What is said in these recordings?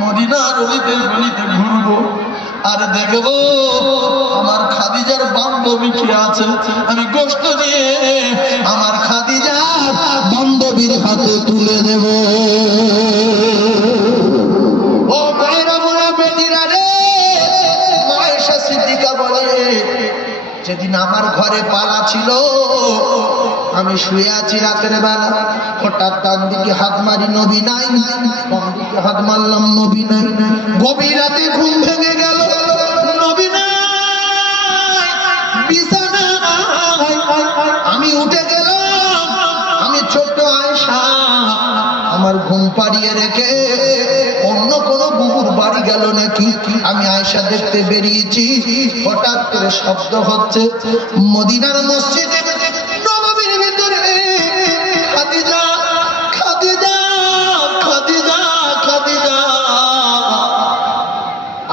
মদিনার অলিতে গলিতে ঘুরবো। আর দেখব আমার খাদিজার বান্ধবী কে আছে। আমি গোষ্ঠ দিয়ে আমার খাদিজার বান্ধবীর হাতে তুলে দেব। যেদিন আমার ঘরে পালা ছিল, আমি শুয়ে আছি রাতের বেলা। হঠাৎ ডান দিকে হাত মারি, নবী নাই। বাম দিকে হাত মারলাম, নবী নাই। গভীর রাতে ঘুম ভেঙে গেল আমার ঘুম পাড়িয়ে রেখে অন্য কোন বুবুর বাড়ি গেল নাকি? আমি আয়সা দেখতে বেরিয়েছি। হঠাৎ করে শব্দ হচ্ছে, মদিনার মসজিদে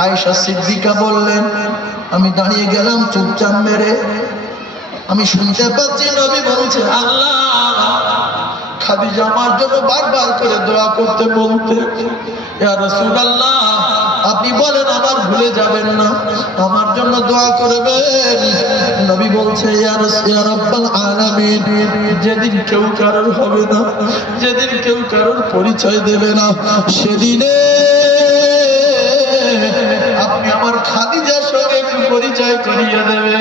আয়েশা সিদ্দিকা বললেন, আমি দাঁড়িয়ে গেলাম চুপচাপ মেরে। আমি শুনতে পাচ্ছি নবী বলছে, আল্লাহ! খাদিজা আমার জন্য বারবার করে দোয়া করতে বলতে আপনি বলেন আমার ভুলে যাবেন না, আমার জন্য দোয়া করবেন। নবী বলছে যেদিন কেউ কারোর হবে না, যেদিন কেউ কারোর পরিচয় দেবে না, সেদিনে আপনি আমার খাদিজার সঙ্গে পরিচয় করিয়ে দেবে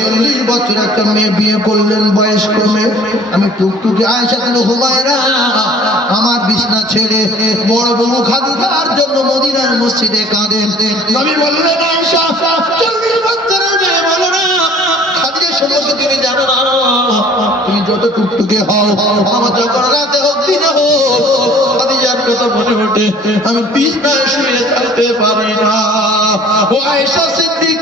চল্লিশ বছর একটা মেয়ে বিয়ে করলেন বয়স্ক মেয়ে আমি টুকটুকি আয়েশা তুমি হুমায়রা, আমার বিছনা ছেড়ে বড় বড় খাদিজার জন্য মদিনার মসজিদে কাঁদেন নবী বললেন, আয়েশা, চল্লিশ বছরের মেয়ে তুমি জানো না। তুমি যত টুকটুকে হও, আমার যখন রাতে হোক, দিনে হোক আমি বিছনায় শুয়ে থাকতে পারি না। ও আয়েশা সিদ্দিকা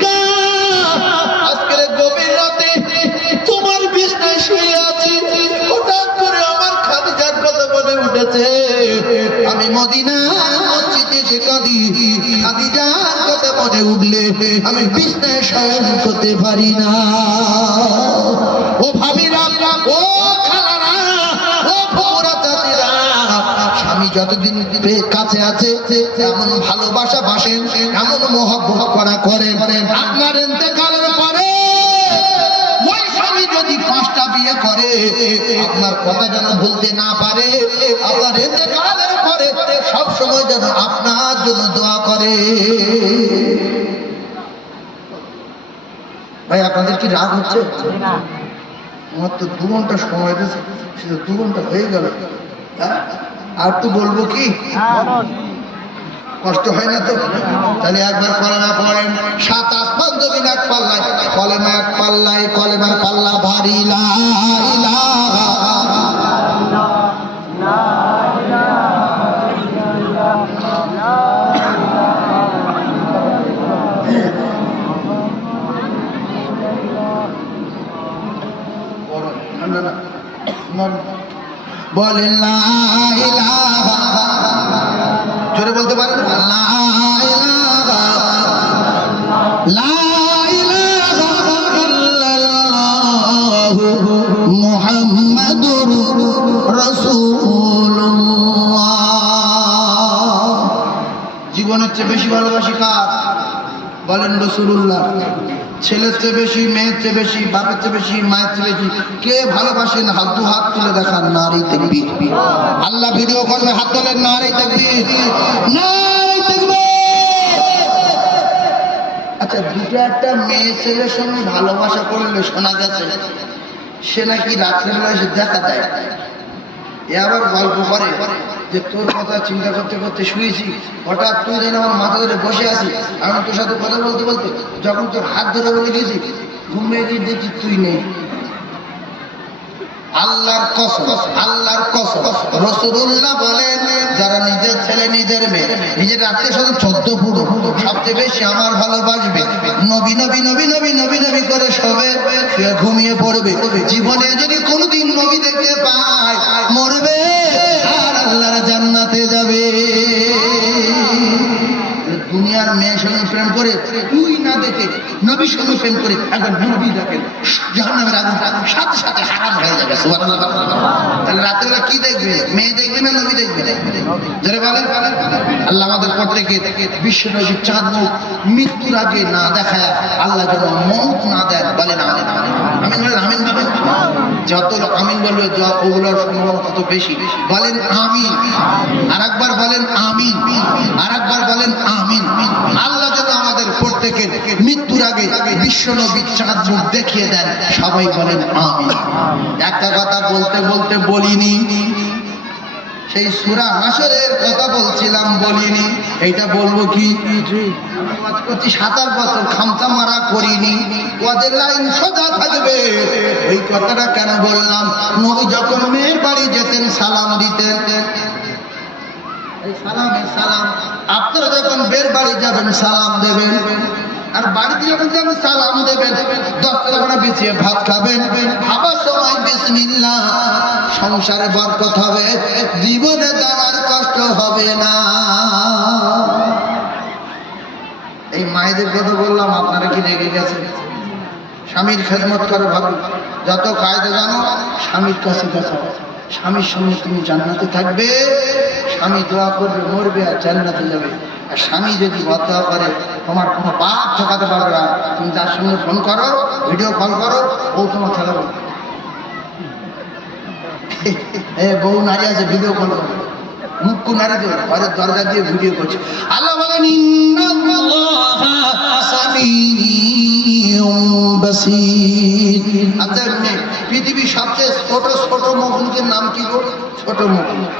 আমি করতে পারি না। ও ভাবিরা, ও খালারা স্বামী যতদিন কাছে আছে এমন ভালোবাসা বাসেন, এমন মহব্বত করা করেন। আপনার ইন্তেকালের বিয়ে করে, আপনার কথা যেন ভুলতে না পারে আপনার ইন্তেকালের পরে সব সময় যেন আপনার জন্য দোয়া করে। ভাই, আপনাদের কি রাগ হচ্ছে? আমার তো দু ঘণ্টা সময় দিয়েছে সেটা দু ঘণ্টা হয়ে গেল। হ্যাঁ? আর তো বলব কি? কষ্ট হয় না তো? তাহলে একবার কলেমা পড়েন। সাত আসমান জমিন এক পাল্লায়। কলেমা এক পাল্লায় কলেমার পাল্লা ভারী। লা ইলাহা গরম, ঠান্ডা না চেয়ে বেশি ভালোবাসি কার? বলেন রসুল্লাহ ছেলের চেয়ে বেশি, মেয়ের চেয়ে বেশি, বাপের চেয়ে বেশি, মায়ের চেয়ে বেশি, কে ভালোবাসেন? হাত দু হাত তুলে দেখান, নারী দেখবি আল্লাহ ভিডিও করবে, হাত তোলেন, নারী দেখবি আচ্ছা দুটো একটা মেয়ে ছেলের সঙ্গে ভালোবাসা করলে শোনা গেছে, সে নাকি রাত্রেবেলা এসে দেখা দেয়? এ আবার গল্প করে যে তোর কথা চিন্তা করতে করতে শুয়েছি, হঠাৎ তুই যেন আমার মাথা ধরে বসে আছি। আমি তোর সাথে কথা বলতে বলতে যখন তোর হাত ধরে বলে গেছি ঘুমিয়ে গিয়ে দেখি তুই নেই। আল্লাহর আল্লাহর রসুল্লাহ বলেন, যারা নিজের ছেলে, নিজের মেয়ে, নিজের আত্মীয় স্বজন চোদ্দ পুরো সবচেয়ে বেশি আমার ভালোবাসবে। নবী নবী নবী নবী নবী নবী করে শুয়ে ঘুমিয়ে পড়বে। জীবনে যদি কোনোদিন নবী দেখতে পায় প্রেম করে তুই না দেখে নবী প্রেম করে একবার নবী দেখেন জাহান্নামের আগুন সাথে সাথে হারাম হয়ে যাবে। তাহলে রাত্রেবেলা কি দেখবে? মেয়ে দেখবে না নবী দেখবে? যারা বলেন। আল্লাহ আমাদের প্রত্যেকে বিশ্ব নবী চাঁদ মুখ মৃত্যুর আগে না দেখায়, আল্লাহ যেন মৌত না দেন বলেন, আমিন বলেন। যত আমিন বলবে ওগুলোর তত বেশি। বলেন আমিন। আর একবার বলেন আমিন। আর একবার বলেন আমিন আল্লাহ যেন আমাদের প্রত্যেকের মৃত্যুর আগে বিশ্ব চাঁদ মুখ দেখিয়ে দেন, সবাই বলেন আমিন। একটা কথা বলতে বলতে বলিনি। সেই সুরা হাসরের কথা বলছিলাম, বলিনি। এইটা বলব কি? করছি সাতার বছর খামচা মারা করিনি। ওদের লাইন সোজা থাকবে। এই কথাটা কেন বললাম? নবী যখন মেয়ের বাড়ি যেতেন, সালাম দিতেন। সালামে সালাম, আপনারা যখন বের বাড়ি যাবেন, সালাম দেবেন। আর বাড়িতে যখন যাবেন সালাম দেবেন দশ টাকা বিছিয়ে ভাত খাবেন। খাবার সময় বিসমিল্লাহ, সংসারে বরকত হবে, জীবনে দাঁড়ার কষ্ট হবে না। এই মায়েদের কথা বললাম, আপনারা কি রেগে গেছেন? স্বামীর খেদমত করে ভাবি যত কায়দা জানো, স্বামীর কাছে কাছে স্বামীর সঙ্গে তুমি জান্নাতে থাকবে। স্বামী দোয়া করবে মরবে আর জান্নাতে যাবে। আর স্বামী যদি বদয়া করে, তোমার কোনো পাপ ঠকাতে পারবে না। তুমি তার সঙ্গে ফোন করো ভিডিও কল করো ও তোমার ঠকাবে বউ নারী আছে ভিডিও কল করো। মুখ্য নারী তো ঘরের দরজা দিয়ে ভিডিও করছে। আল্লাহ বলেন আচ্ছা পৃথিবীর সবচেয়ে ছোট ছোট মখলুকের নাম কি গো? ছোট মখলুক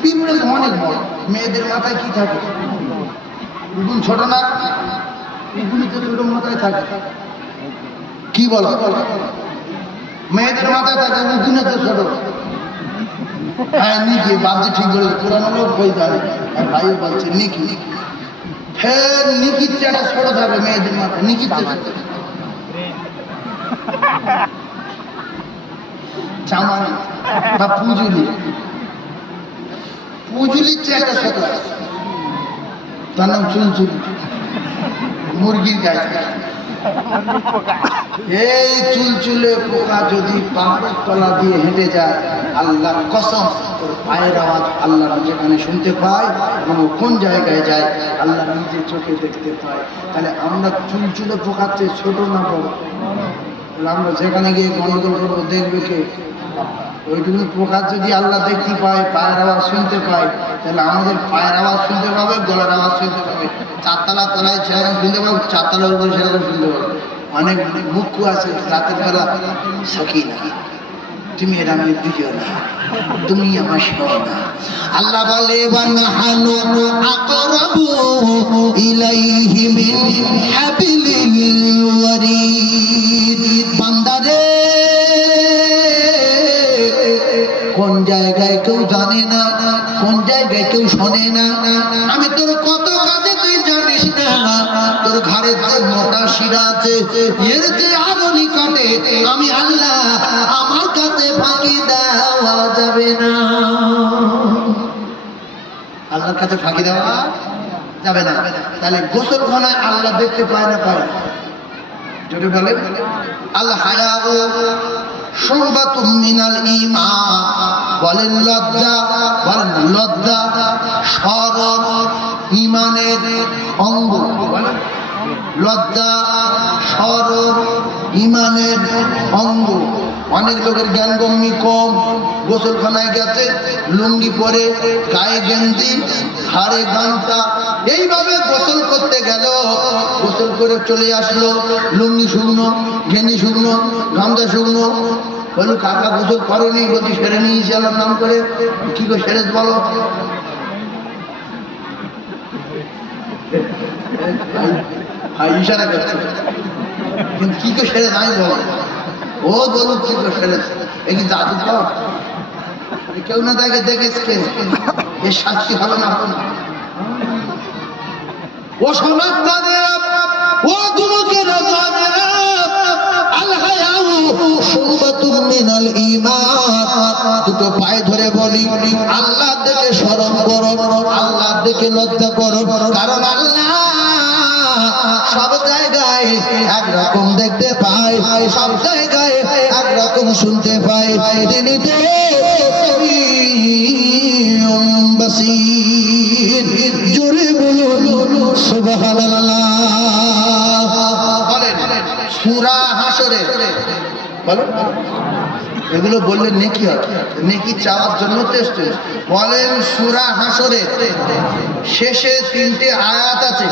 পিঁপড়ে অনেক বড় মেয়েদের মাথায় কি থাকে? উগুন ছোট না? ছোট মাথায় থাকে। কি বলো? মেয়েদের মাথায় থাকে, উগুনে তো ছোট। হ্যাঁ নিকি, বাপজি ঠিক বলে পুরানো লোক বই জানে আর ভাইও বলছে, নিকি। ফের নিকির চেটা ছোট থাকে মেয়েদের মাথায়। নিকির চেয়ে চামানি বা পুজুলি। পুজুলির চেয়ে একটা ছোট আছে তার নাম চুলচুলি মুরগির গায়ে এই চুলচুলে পোকা যদি পাহাড়ের তলা দিয়ে হেঁটে যায় আল্লাহর কসম তোর পায়ের আওয়াজ আল্লাহ যেখানে শুনতে পায়, এবং কোন জায়গায় যায়, আল্লাহ নিজে চোখে দেখতে পায়। তাহলে আমরা চুলচুলে পোকার চেয়ে ছোট না বড়? আমরা যেখানে গিয়ে গন্ডগোল করব দেখবে কে? ওইটুকু পোকা যদি আল্লাহ দেখতে পায়, পায়ের আওয়াজ শুনতে পায়, তাহলে আমাদের পায়ের আওয়াজ শুনতে পাবে, গলার আওয়াজ শুনতে পাবে। চারতলা তলায় সেরকম শুনতে পাবে, চারতলার উপরে সেরকম শুনতে পাবে। অনেক মুখ্য আছে, রাতের বেলা সখী না তুমি এর আমি দিও না, তুমি আমার শোনো না। আল্লাহ বলে, ওয়ানহানু আকরাবু ইলাইহি মিন হাবিলিল ওয়ারিদ। জায়গায় কেউ জানে না, কোন জায়গায় কেউ শোনে না। আমি তোর কত কাজে তুই জানিস না। তোর ঘরে যে মোটা শিরা আছে, এর যে আরও নিকটে আমি আল্লাহ আমার কাছে ফাঁকি দেওয়া যাবে না। আল্লাহর কাছে ফাঁকি দেওয়া যাবে না। তাহলে গোসল গোসলখানায় আল্লাহ দেখতে পায় না পায়? যদি বলে আল্লাহ হায়াও শুরবাতুম মিনাল ঈমান। বলেন লজ্জা বলেন লজ্জা সরব ইমানের অঙ্গ। বলেন লজ্জা সরব ইমানের অঙ্গ। অনেক লোকের জ্ঞান জ্ঞানগম্যি কম, গোসলখানায় গেছে, লুঙ্গি পরে, গায়ে গেঞ্জি হাড়ে গামছা। এইভাবে গোসল করতে গেল, গোসল করে চলে আসলো, লুঙ্গি শুকনো, গেঞ্জি শুকনো, গামছা শুকনো। বলু কাকা, গোসল করেনি? বলছি, সেরে নিয়েছি আল্লাহর নাম করে। কি করে সেরে বলো। ইশারা করছে। কিন্তু কি করে সেরে নাই বলো। ও বলু কি এ কেউ না দেখে, দেখেছে এর শাস্তি হবে না ও দুটো পায়ে ধরে বলি, আল্লাহ দেখে শরম করো, আল্লাহ দেখে লজ্জা করো। কারণ আল্লাহ একরকম দেখতে পাই, সব জায়গায় একরকম শুনতে পাই। বলুন এগুলো বললে নেকি নেকি চাওয়ার জন্য এসছে। বলেন, সুরা হাসরে শেষে তিনটে আয়াত আছে।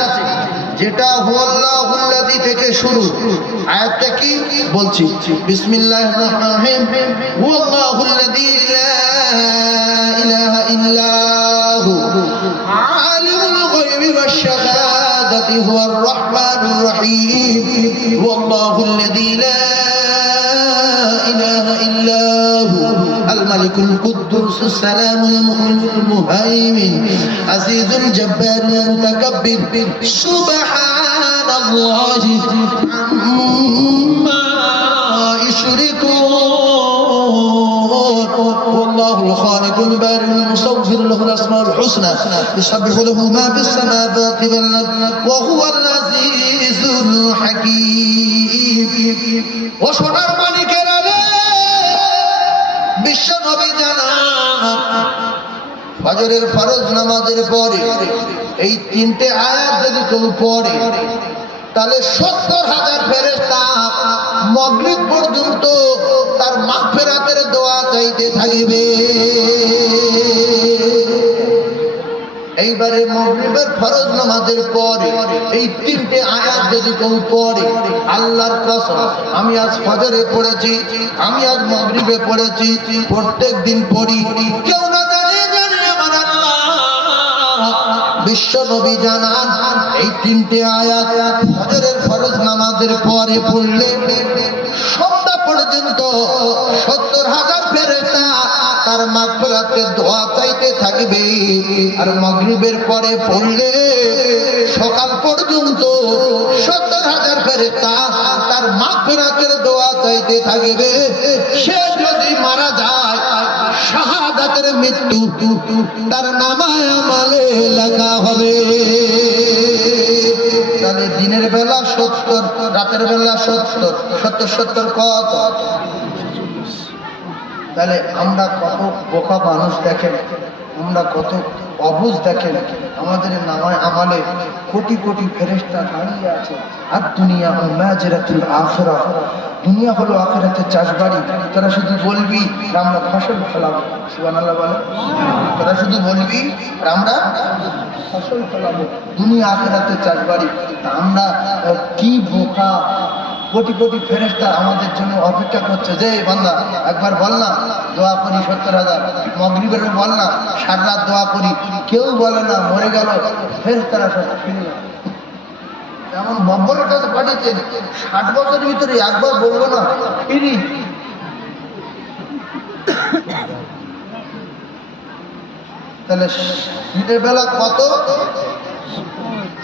যেটা হুয়াল্লাহুল্লাদি থেকে শুরু। আয়াতটা কি? বলছি। বিসমিল্লাহির রহমানির রহিম। হুয়াল্লাহুল্লাদি লা ইলাহা ইল্লাহু। আলিমুল গায়বি ওয়াশ শাহাদাতি হুয়ার রহিম। লা ইলাহা ইল্লাহু। الله الملك القدوس السلام المؤمن المهيمن عزيز الجبار المتكبر سبحان الله عما يشركون. والله الخالق البارئ المستغفر له الأسماء الحسنى يسبح له ما في السماوات والأرض وهو العزيز الحكيم. وشرع الملك বিশ্ব নবী জানান। ফজরের ফরজ নামাজের পরে, এই তিনটে আয়াত যদি কেউ পড়ে, তাহলে সত্তর হাজার ফেরেস্তা মগরিব পর্যন্ত তার মাফেরাতের দোয়া চাইতে থাকবে। এইবারে মগরিবের ফরজ নামাজের পরে এই তিনটে আয়াত যদি কেউ পড়ে, আল্লাহর কসম, আমি আজ ফজরে পড়েছি, আমি আজ মগরিবে পড়েছি, প্রত্যেক দিন পড়ি, কেউ না জানে জানে আমার আল্লাহ। বিশ্ব নবী জানান, এই তিনটে আয়াত ফজরের ফরজ নামাজের পরে পড়লে সন্ধ্যা পর্যন্ত সত্তর হাজার ফেরেস্তা তার মাগফিরাতে দোয়া চাইতে থাকবে। আর মাগরিবের পরে পড়লে সকাল পর্যন্ত সত্তর হাজার ফেরেস্তা তার মাগফিরাতের দোয়া চাইতে থাকবে। সে যদি মারা যায়, শাহাদাতের মৃত্যু তার নামায় আমালে লেখা হবে। দিনের বেলা সত্তর, রাতের বেলা সত্তর সত্তর সত্তর কত? তাহলে আমরা কত বোকা মানুষ দেখেন, আমরা কত অবুজ দেখেন, আমাদের নামায় আমালে কোটি কোটি ফেরেস্তা দাঁড়িয়ে আছে। আর দুনিয়া ও ম্যাজরাতুল আখরা দুনিয়া হলো আখেরাতের চাষবাড়ি। তারা শুধু বলবি আমরা ফসল ফলাবো। সুবহানাল্লাহ বলে তারা শুধু বলবি আমরা ফসল ফলাবো। দুনিয়া আখেরাতের চাষবাড়ি। আমরা কি বোকা কোটি কোটি ফেরেস্তা আমাদের জন্য অপেক্ষা করছে। যে বান্দা, একবার বল না, দোয়া করি সত্তর হাজার। মগরিবেরও বল না, সার রাত দোয়া করি। কেউ বলে না, মরে গেল ফেরেস্তারা সব। যেমন বব্বরের কাছে পাঠিয়েছেন, ষাট বছরের ভিতরে একবার বলব না, ফিরি। তাহলে দিনের বেলা কত?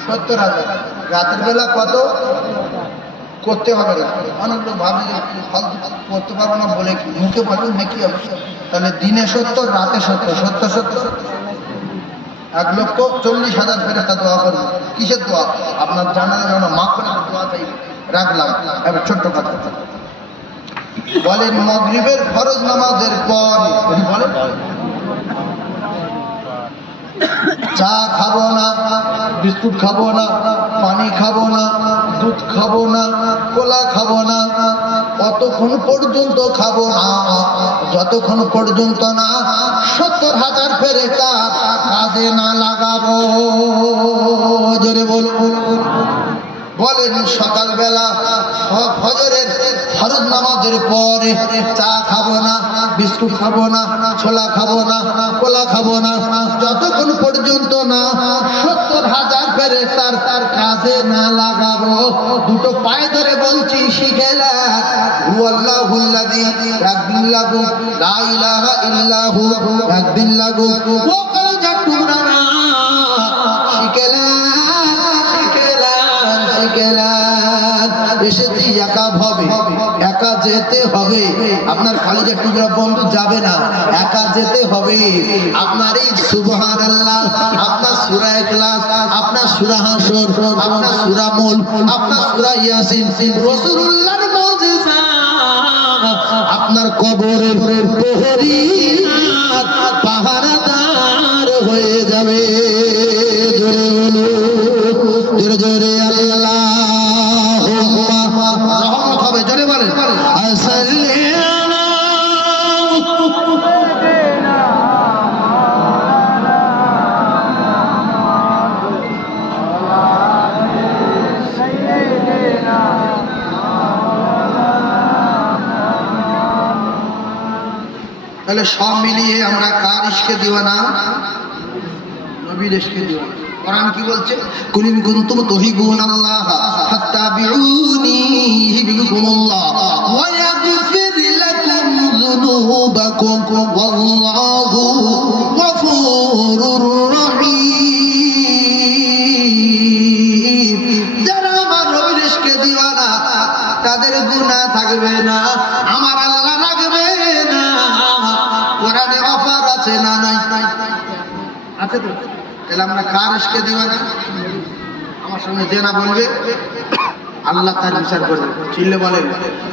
সত্তর হাজার। রাতের বেলা কত? করতে হবে না। অনেক লোক ভাবে যে ফালতু করতে পারব না বলে কি মুখে বলে নাকি হবে তাহলে দিনে সত্য রাতে সত্য সত্য সত্য সত্তর। এক লক্ষ চল্লিশ হাজার ফেরেস্তা দোয়া করবে কিসের দোয়া? আপনার জানা জানো মা করে দোয়া চাই। রাখলাম। এবার ছোট্ট কথা। বলেন, মগরিবের ফরজ নামাজের পর বলেন। চা খাব না, বিস্কুট খাব না, পানি খাব না দুধ খাব না, কোলা খাব না কতক্ষণ পর্যন্ত খাব না, যতক্ষণ পর্যন্ত না সত্তর হাজার ফেরে কাজে না লাগাবো। জোরে বলুন। বলেন, সকালবেলা ফজরের ফরজ নামাজের পরে চা খাব না, বিস্কুট খাব না, ছোলা খাব না, কোলা খাব না, যতক্ষণ পর্যন্ত না সত্তর হাজার ফেরে তার তার কাজে না দুটো পায়ে ধরে বলছি, শিখেলা। হুয়াল্লাহুল্লাযী একদিন লাগু লা ইলাহা ইল্লাহু একদিন লাগু ও কলজার টুকরা একা যেতে হবে। আপনার খালিজা টুকরা বন্ধু যাবে না। একা যেতে হবে। আপনার সুবহান আল্লাহ আপনার সূরা ইখলাস, আপনার সূরা হাসর, আপনার সূরা মুল আপনার সূরা ইয়াসিন, রাসূলুল্লাহর মুজিজা আপনার কবরের প্রহরী তাহলে সব মিলিয়ে আমরা কার ইশকে দিওয়ানা? নবীর দিওয়ানা। কোরআন কি বলছে? আল্লাহ তাহলে আমরা কার ইশকে দিওয়ানা আমার সঙ্গে যে না বলবে, আল্লাহ তার বিচার করবে। চিল্লে বলেন,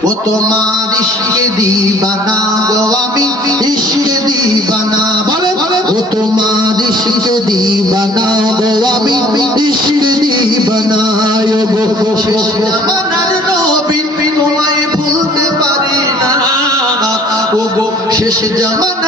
ও তোমার ইশকে দিবানা গো আমি, ইশকে দিবানা। বলে বলে ও তোমার ইশকে দিবানা গো আমি, ইশকে দিবানা গো। শেষ জামানার নবী তোমায় ভুলতে পারি না। ও গো, শেষ জামানার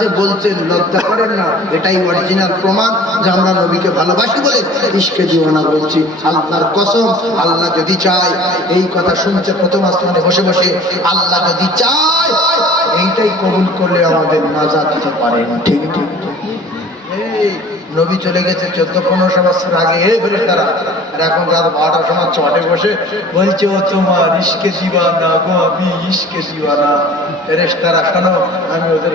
যে বলছেন, লজ্জা করেন না, এটাই অরিজিনাল প্রমাণ যে আমরা নবীকে ভালোবাসি বলে ইশকে জীবনা বলছি। আল্লাহর কসম, আল্লাহ যদি চায়, এই কথা শুনছে প্রথম আসমানে বসে বসে, আল্লাহ যদি চায়, এইটাই কবুল করলে আমাদের নাজাত দিতে পারেন। ঠিক ঠিক নবী চলে গেছে চোদ্দ পনেরোশো বছর আগে, এই ফেরে তারা আর এখন রাত বারোটার সময় চটে বসে বলছে, ও তোমার ইস্কে দিবানা গো, আমি ইস্কে দিবানা ফেরেস তারা শোনো, আমি ওদের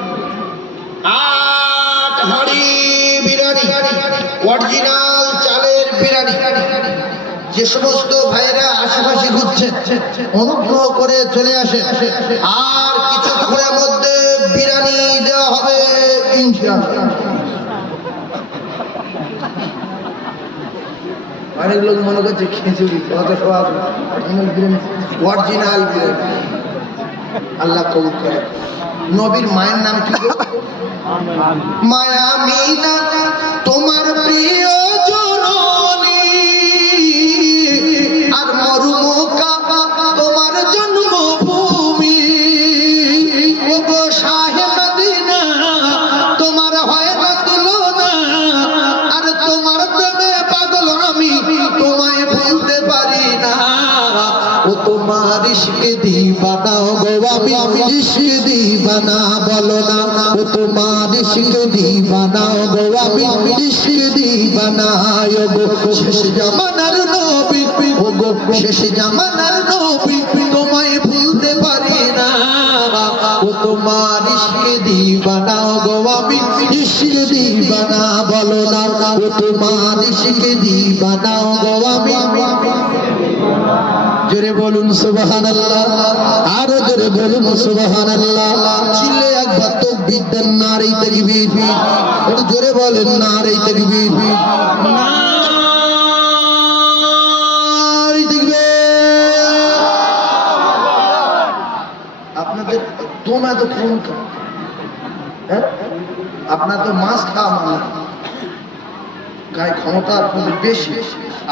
অরিজিনাল চালের বিরিয়ানি যে সমস্ত ভাইয়েরা আশেপাশে ঘুরছেন অনুগ্রহ করে চলে আসে। আর কিছুক্ষণের মধ্যে বিরিয়ানি দেওয়া হবে অনেক লোক মনে করছে খিচুড়ি অত সব অরিজিনাল বিরিয়ানি আল্লাহ কবুল করে। নবীর মায়ের নাম কি? মায়া মিনা তোমার প্রিয় দিবানা বলো না, ও তোমার ইশক দিবানা গো আমি ইশক দিবানা গো শেষ জামানার নবী, ও গো শেষ জামানার নবী, তোমায় ভুলতে পারি না, ও তোমার ইশক দিবানা গো আমি ইশক দিবানা, বলো না, ও তোমার ইশক দিবানা বলুন সুবহান আরও জোরে বলুন সুবহান চিল্লে একবার তো বিদ্যান নারী তকবীর। একটু জোরে বলেন নারী তকবীর। হ্যাঁ? আপনার তো মাছ খাওয়া মানে গায়ে ক্ষমতা বেশি।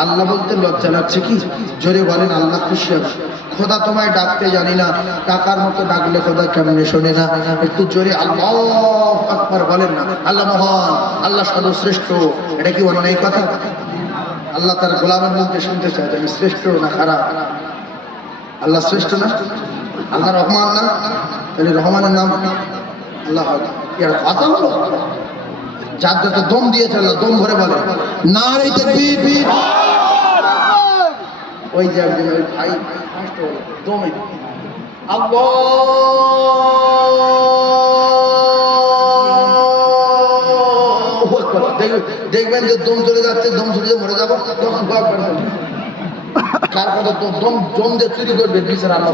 আল্লাহ বলতে লজ্জা লাগছে কি? জোরে বলেন, আল্লাহ খুশি হবে খোদা তোমায় ডাকতে জানি না, টাকার মতো ডাকলে খোদা কেমনে শোনে না? একটু জোরে আল্লাহ বলেন না। আল্লাহ মহান, আল্লাহ সর্বশ্রেষ্ঠ। এটা কি অন্য এই কথা? আল্লাহ তার গোলামের মধ্যে শুনতে চায় আমি শ্রেষ্ঠ না খারাপ? আল্লাহ শ্রেষ্ঠ না? আল্লাহ রহমান না? তাহলে রহমানের নাম? আল্লাহ কথা হলো? যাতে দম দিয়েছে আল্লাহ দম ভরে বলে না রে তাকবীর ওই যে ওই ভাই হলো, দমে। দেখবেন- যে দম চলে যাচ্ছে দম চলে মরে যাব। কার কথা দম দম দিয়ে চুরি করবে বিচার আল্লাহ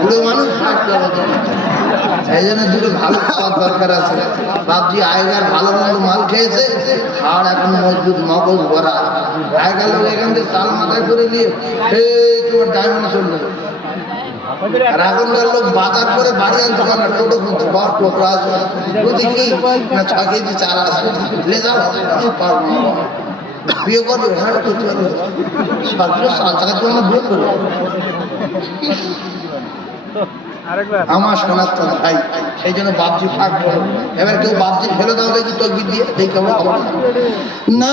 বুড়ো মানুষ পাবে দমে। এই জন্য দুটো ভালো খাওয়ার দরকার আছে। বাপজি আয়গার ভালো মন্দ মাল খেয়েছে, আর এখন মজবুত মগজ ভরা আয়গার লোক এখান থেকে চাল মাথায় করে নিয়ে, এই তোমার ডায়মন্ড চলবে আর এখনকার লোক বাজার করে বাড়ি আনতে পারে টোটো বর টোটো বুঝি কি? না, ছ কেজি চাল আসবে লে যাও। পারব বিয়ে করবে? হ্যাঁ করতে পারবে। জন্য বিয়ে করবে। আমার সনাতন ভাই সেই জন্য বাপজি ফাঁক এবার কেউ বাপজি ফেলে দাও দেখি তকবির দিয়ে দেখি না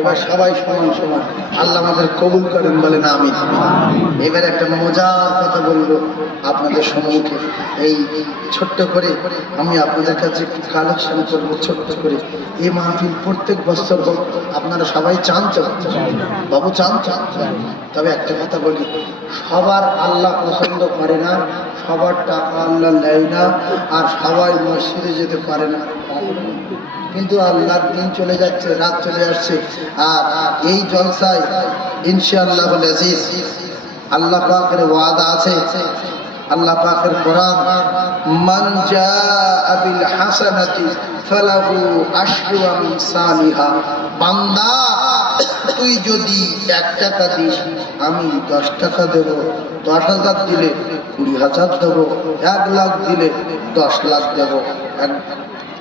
এবার সবাই সমান সমান। আল্লাহ আমাদের কবুল করেন বলেন আমি এবার একটা মজার কথা বলব আপনাদের সম্মুখে। এই ছোট্ট করে আমি আপনাদের কাছে কালেকশন করব, ছোট্ট করে। এই মাহফিল প্রত্যেক বছর আপনারা সবাই চান তো? বাবু, চান তো? তবে একটা কথা বলি, সবার আল্লাহ পছন্দ করে না, সবার টাকা আল্লাহ নেয় না, আর সবাই মসজিদে যেতে পারে না। কিন্তু আল্লাহর দিন চলে যাচ্ছে, রাত চলে আসছে। আর এই জলসায় ইনশাআল্লাহ আজিজ আল্লাহ পাকের ওয়াদা আছে। আল্লাহ পাকের কোরআন, মান জাআ বিল হাসানাতি ফালাহু আশরু আমসালিহা বান্দা, তুই যদি এক টাকা দিস, আমি দশ টাকা দেব, দশ হাজার দিলে কুড়ি হাজার দেব, এক লাখ দিলে দশ লাখ দেব। এক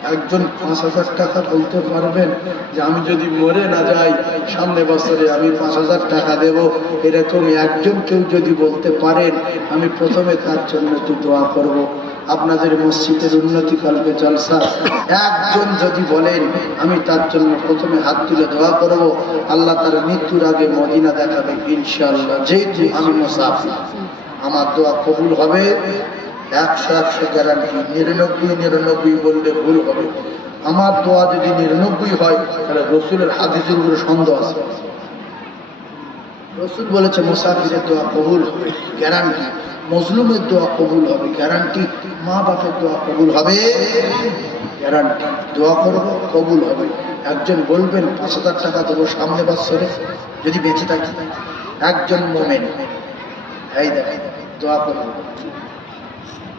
একজন পাঁচ হাজার টাকা বলতে পারবেন যে আমি যদি মরে না যাই, সামনে বছরে আমি পাঁচ হাজার টাকা দেব। এরকম একজন কেউ যদি বলতে পারেন, আমি প্রথমে তার জন্য একটু দোয়া করব। আপনাদের মসজিদের উন্নতি কালকে জলসা। একজন যদি বলেন, আমি তার জন্য প্রথমে হাত তুলে দোয়া করব। আল্লাহ তার মৃত্যুর আগে মদিনা দেখাবে ইনশাআল্লাহ। যেহেতু আমি মুসাফির, আমার দোয়া কবুল হবে। একশো একশো গ্যারান্টি নিরানব্বই নিরানব্বই বললে ভুল হবে। আমার দোয়া যদি নিরানব্বই হয়, তাহলে রসুলের হাদিসের উপরে সন্দেহ আছে। রসুল বলেছে, মুসাফিরের দোয়া কবুল হবে, গ্যারান্টি। মজলুমের দোয়া কবুল হবে, গ্যারান্টি। মা বাপের দোয়া কবুল হবে, গ্যারান্টি। দোয়া করব কবুল হবে। একজন বলবেন, পাঁচ হাজার টাকা দেবো সামনে বছরে যদি বেঁচে থাকি। একজন মোমেন। এই দেখ দোয়া করব